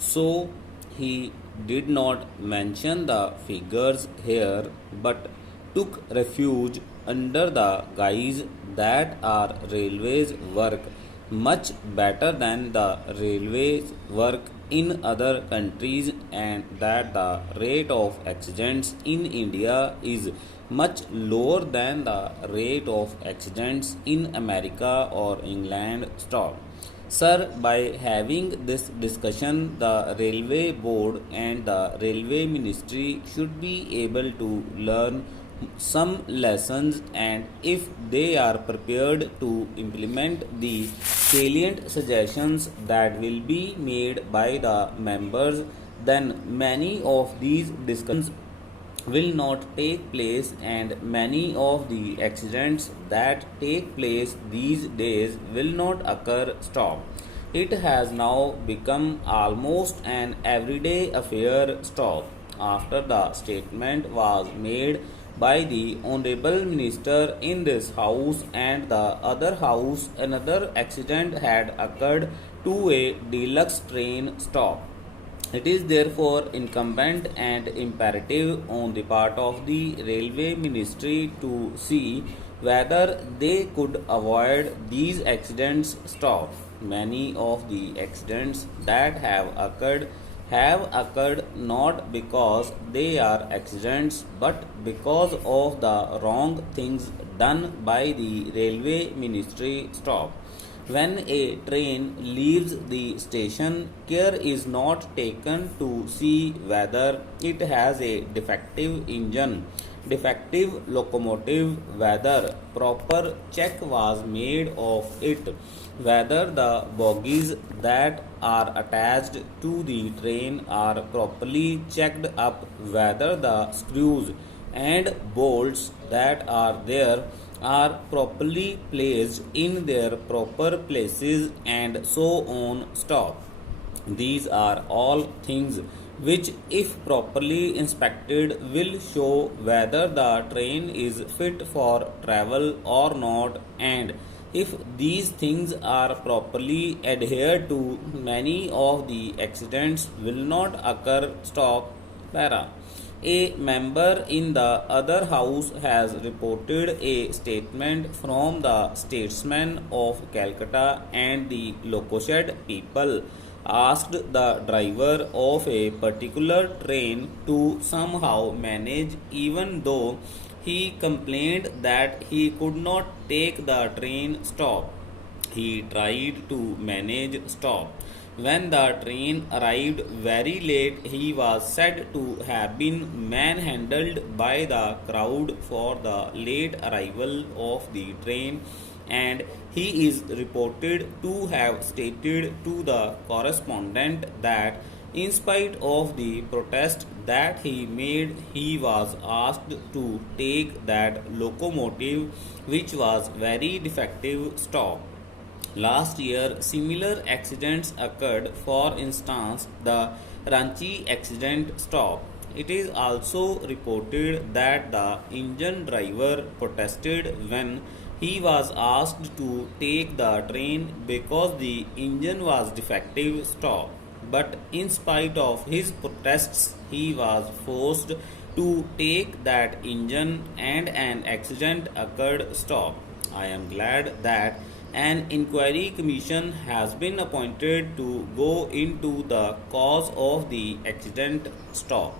So he did not mention the figures here, but took refuge under the guise that our railways work much better than the railways work in other countries, and that the rate of accidents in India is much lower than the rate of accidents in America or England. Stop. Sir, by having this discussion, the Railway Board and the Railway Ministry should be able to learn some lessons, and if they are prepared to implement the salient suggestions that will be made by the members, then many of these discussions will not take place, and many of the accidents that take place these days will not occur. Stop. It has now become almost an everyday affair. Stop. After the statement was made by the Honorable Minister in this House and the other House, another accident had occurred to a deluxe train. Stop. It is therefore incumbent and imperative on the part of the Railway Ministry to see whether they could avoid these accidents. Stop. Many of the accidents that have occurred not because they are accidents, but because of the wrong things done by the Railway Ministry. Stop. When a train leaves the station, care is not taken to see whether it has a defective engine, defective locomotive, whether proper check was made of it, whether the bogies that are attached to the train are properly checked up, whether the screws and bolts that are there are properly placed in their proper places, and so on. Stop. These are all things which, if properly inspected, will show whether the train is fit for travel or not, and if these things are properly adhered to, many of the accidents will not occur. Stop. Para. A member in the other house has reported a statement from the statesman of Calcutta, and the Lokoshed people asked the driver of a particular train to somehow manage, even though he complained that he could not take the train. Stop. He tried to manage. Stop. When the train arrived very late, he was said to have been manhandled by the crowd for the late arrival of the train, and he is reported to have stated to the correspondent that, in spite of the protest that he made, he was asked to take that locomotive, which was very defective. Stop. Last year, similar accidents occurred. For instance, the Ranchi accident. Stop. It is also reported that the engine driver protested when he was asked to take the train because the engine was defective. Stop. But in spite of his protests, he was forced to take that engine, and an accident occurred. Stop. I am glad that an inquiry commission has been appointed to go into the cause of the accident. Stop.